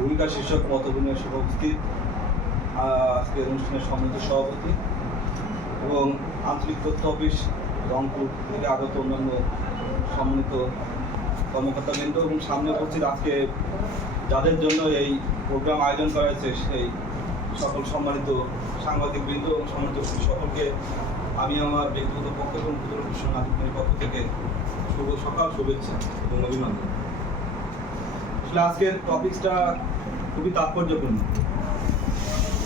ভূমিকা শীর্ষক মতবিনিময় সভা উপস্থিত আজকের অনুষ্ঠানের সম্মানিত সভাপতি এবং আঞ্চলিক তথ্য অফিস রংপুর থেকে আগত অন্যান্য সম্মানিত কর্মকর্তাবৃন্দ এবং সামনে উপস্থিত আজকে যাদের জন্য এই প্রোগ্রাম আয়োজন করা হয়েছে সেই সকল সম্মানিত সাংবাদিকবৃন্দ এবং সম্মানিত সকলকে আমি আমার ব্যক্তিগত পক্ষ এবং ক্ষুদ্র নাগরিকের পক্ষ থেকে শুভ সকাল শুভেচ্ছা এবং অভিনন্দন। আসলে আজকের টপিকসটা খুবই তাৎপর্যপূর্ণ।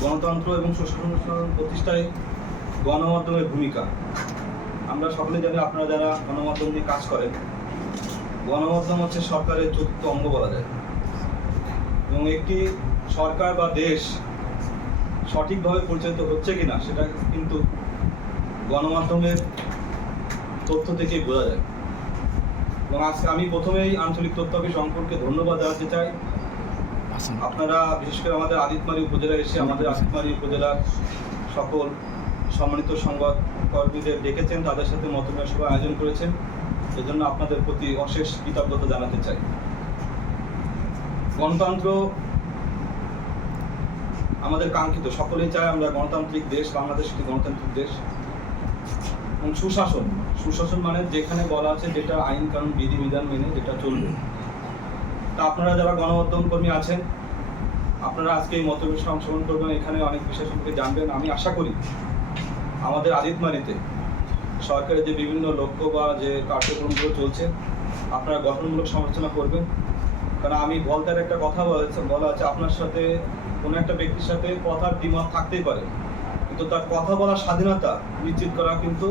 গণতন্ত্র এবং সুশাসন প্রতিষ্ঠায় গণমাধ্যমের ভূমিকা। আমরা সকলে জানি, আপনারা যারা গণমাধ্যম নিয়ে কাজ করেন, গণমাধ্যম হচ্ছে সরকারের চতুর্থ অঙ্গ বলা যায় এবং একটি সরকার বা দেশ সঠিকভাবে পরিচালিত হচ্ছে কিনা সেটা কিন্তু গণমাধ্যমের তথ্য থেকেই বোঝা যায়। এবং আজকে আমি প্রথমেই আঞ্চলিক তথ্য অফিস রংপুরকে ধন্যবাদ জানাতে চাই। আপনারা বিশেষ করে আমাদের আদিতমারী উপজেলায় এসে আমাদের আদিতমারী উপজেলার সকল সম্মানিত সংবাদ কর্মীদের ডেকেছেন, তাদের সাথে মতবিনিময় সভা আয়োজন করেছেন, এজন্য আপনাদের প্রতি অশেষ কৃতজ্ঞতা জানাতে চাই। গণতন্ত্র আমাদের কাঙ্ক্ষিত, সকলেই চায় আমরা গণতান্ত্রিক দেশ, বাংলাদেশ একটি গণতান্ত্রিক দেশ। এবং সুশাসন মানে যেখানে বলা আছে যেটা আইন কানুন বিধিবিধান মেনে যেটা চলবে। তা আপনারা যারা গণমাধ্যম কর্মী আছেন, আপনারা আজকে এই মতবিনিময় অংশগ্রহণ করবেন, এখানে অনেক বিষয় সম্পর্কে জানবেন। আমি আশা করি আমাদের আদিতমারিতে সরকারের যে বিভিন্ন লক্ষ্য বা যে কার্যক্রমগুলো চলছে আপনারা গঠনমূলক সমালোচনা করবেন। কারণ আমি ভলতার একটা কথা বলা আছে, আপনার সাথে কোনো একটা ব্যক্তির সাথে কথার দ্বিমত থাকতেই পারে, কিন্তু তার কথা বলার স্বাধীনতা নিশ্চিত করা কিন্তু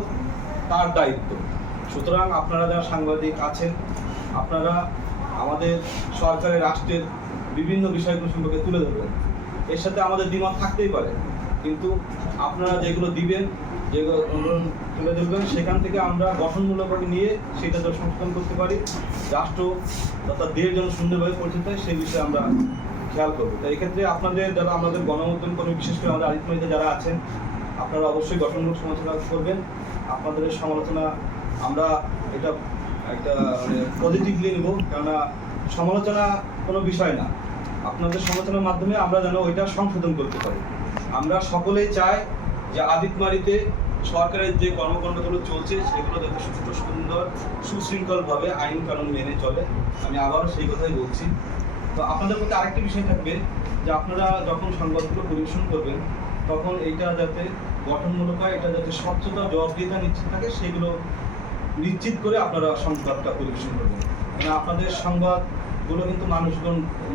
তার দায়িত্ব। সুতরাং আপনারা যারা সাংবাদিক আছেন, আপনারা আমাদের সরকারের রাষ্ট্রের বিভিন্ন বিষয়গুলো সম্পর্কে তুলে ধরবেন। এর সাথে আমাদের দ্বিমত থাকতেই পারে, কিন্তু আপনারা যেগুলো দিবেন, যেগুলো তুলে ধরবেন, সেখান থেকে আমরা গঠনমূলকভাবে নিয়ে সেটা যেন সংশোধন করতে পারি, রাষ্ট্র তথা দেশ যেন সুন্দরভাবে পরিচালিত হয় সেই বিষয়ে আমরা খেয়াল করবো। তো এক্ষেত্রে আপনাদের যারা আমাদের গণমাধ্যম কর্মী, বিশেষ করে আমাদের আদিতমারিতে যারা আছেন, আপনারা অবশ্যই গঠনমূলক সমালোচনা করবেন। আপনাদের এই সমালোচনা আমরা এটা একটা পজিটিভলি নেব, কেননা সমালোচনা কোনো বিষয় না। আপনাদের সমালোচনার মাধ্যমে আমরা যেন ওইটা সংশোধন করতে পারি। আমরা সকলেই চাই যে আদিতমারিতে সরকারের যে কর্মকাণ্ডগুলো চলছে সেগুলো যাতে সুষ্ঠু, সুন্দর, সুশৃঙ্খলভাবে আইন কানুন মেনে চলে। আমি আবারও সেই কথাই বলছি। তো আপনাদের প্রতি আরেকটি বিষয় থাকবে যে আপনারা যখন সংবাদগুলো পরিবেশন করবেন তখন এইটা যাতে গঠনমূলক হয়, এটা যাতে স্বচ্ছতা, জবাবদিহিতা নিশ্চিত থাকে, সেগুলো নিশ্চিত করে আপনারা সংবাদটা পরিবেশন করবেন। মানে আপনাদের সংবাদগুলো কিন্তু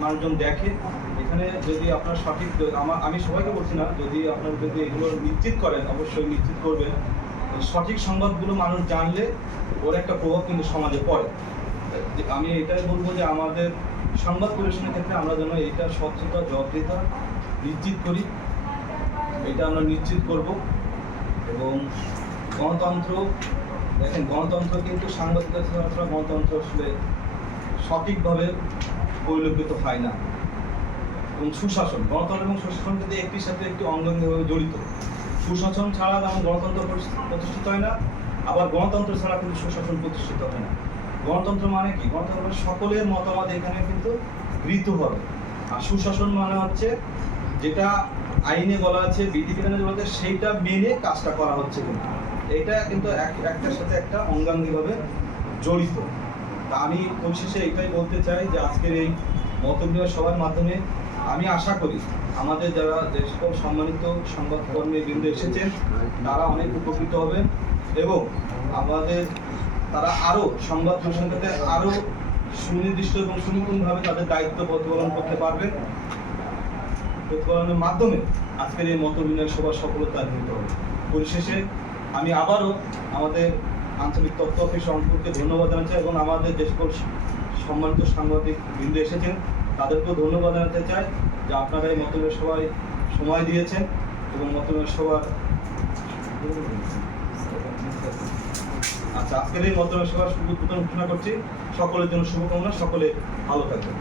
মানুষজন দেখে। এখানে যদি আপনার সঠিক, আমি সবাইকে বলছি না, যদি আপনারা যদি এগুলো নিশ্চিত করেন, অবশ্যই নিশ্চিত করবেন, সঠিক সংবাদগুলো মানুষ জানলে ওর একটা প্রভাব কিন্তু সমাজে পড়ে। আমি এটাই বলবো যে আমাদের সংবাদ পরিবেশনের ক্ষেত্রে আমরা যেন এইটা স্বচ্ছতা, জবাবদিহিতা নিশ্চিত করি, এটা আমরা নিশ্চিত করব। এবং গণতন্ত্র, দেখেন গণতন্ত্র কিন্তু সাংবাদিকতা ছাড়া গণতন্ত্র আসলে সঠিকভাবে পরিলক্ষিত হয় না। এবং সুশাসন, গণতন্ত্র এবং সুশাসন কিন্তু একটির সাথে একটি অঙ্গাঙ্গিভাবে জড়িত। সুশাসন ছাড়া যেমন গণতন্ত্র প্রতিষ্ঠিত হয় না, আবার গণতন্ত্র ছাড়া কিন্তু সুশাসন প্রতিষ্ঠিত হয় না। গণতন্ত্র মানে কি? গণতন্ত্র মানে সকলের মতামত এখানে কিন্তু গৃহীত হবে। আর সুশাসন মানে হচ্ছে যেটা আইনে বলা আছে, বিধিবিধানে বলা আছে, সেইটা মেনে কাজটা করা হচ্ছে কিনা। এটা কিন্তু একটার সাথে একটা অঙ্গাঙ্গিভাবে জড়িত। তা আমি পরিশেষে এটাই বলতে চাই যে আজকের এই মতবিনিময় সভার মাধ্যমে আমি আশা করি আমাদের যারা যে সকল সম্মানিত সংবাদকর্মী বৃন্দ এসেছেন তারা অনেক উপকৃত হবেন এবং আমাদের তারা আরও সংবাদ প্রসঙ্গতে আরও সুনির্দিষ্ট এবং সুনিপুণভাবে তাদের দায়িত্ব প্রতিপালন করতে পারবেন। প্রতিপালনের মাধ্যমে আজকের এই মতবিনিময় সভার সফলতা নিতে হবে। পরিশেষে আমি আবারও আমাদের আঞ্চলিক তথ্য অফিস রংপুরকে ধন্যবাদ জানাচ্ছি এবং আমাদের যে সকল সম্মানিত সাংবাদিক বৃন্দ এসেছেন তাদেরকেও ধন্যবাদ জানাতে চাই যে আপনারা এই মতবিনিময় সভায় সময় দিয়েছেন এবং মতবিনিময় সভার আজকের এই মতবিনিময় সভার শুভ উদ্বোধন ঘোষণা করছি। সকলের জন্য শুভকামনা, সকলে ভালো থাকবেন।